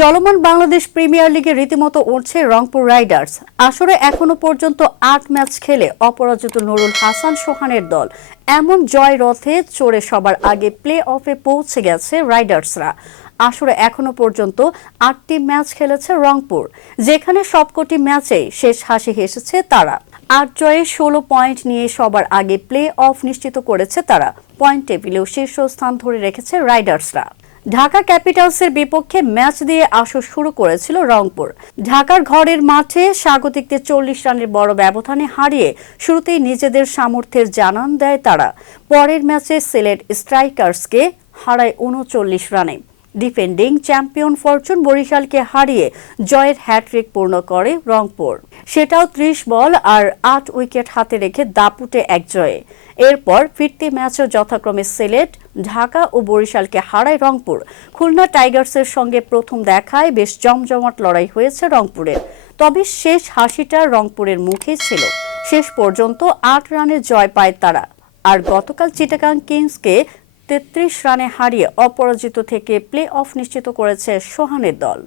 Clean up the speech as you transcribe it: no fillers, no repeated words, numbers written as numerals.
চলমান বাংলাদেশ প্রিমিয়ার লিগে রীতিমতো উঠছে রংপুর রাইডার্স। আসরে এখনো পর্যন্ত ৮ ম্যাচ খেলে অপরাজিত নুরুল হাসান সোহানের দল এমন জয় রথে চড়ে সবার আগে প্লে অফে পৌঁছে গেছে রাইডার্সরা। আসরে এখনো পর্যন্ত ৮টি ম্যাচ খেলেছে রংপুর, যেখানে সবকটি ম্যাচেই শেষ হাসি হেসেছে তারা। ৮ জয়ে ১৬ পয়েন্ট নিয়ে সবার আগে প্লে অফ নিশ্চিত করেছে তারা। পয়েন্ট টেবিলেও শীর্ষস্থান ধরে রেখেছে রাইডার্সরা। ঢাকা ক্যাপিটালসের বিপক্ষে ম্যাচ দিয়ে আসর শুরু করেছিল রংপুর। ঢাকার ঘরের মাঠে স্বাগতিকদের ৪০ রানের বড় ব্যবধানে হারিয়ে শুরুতেই নিজেদের সামর্থ্যের জানান দেয় তারা। পরের ম্যাচে সিলেট স্ট্রাইকার্সকে হারায় ৩৯ রানে। ডিফেন্ডিং চ্যাম্পিয়ন ফরচুন বরিশালকে হারিয়ে জয়ের হ্যাট্রিক পূর্ণ করে রংপুর, সেটাও ৩০ বল আর ৮ উইকেট হাতে রেখে দাপুটে এক জয়ে। এরপর ফিরতি ম্যাচও যথাক্রমে সিলেট, ঢাকা ও বরিশালকে হারায় রংপুর। খুলনা টাইগার্সের সঙ্গে প্রথম দেখায় বেশ জমজমাট লড়াই হয়েছে রংপুরের, তবে শেষ হাসিটা রংপুরের মুখেই ছিল। শেষ পর্যন্ত ৮ রানে জয় পায় তারা। আর গতকাল চিটাগাং কিংসকে ৩৩ রানে হারিয়ে অপরাজিত থেকে প্লে অফ নিশ্চিত করেছে সোহানের দল।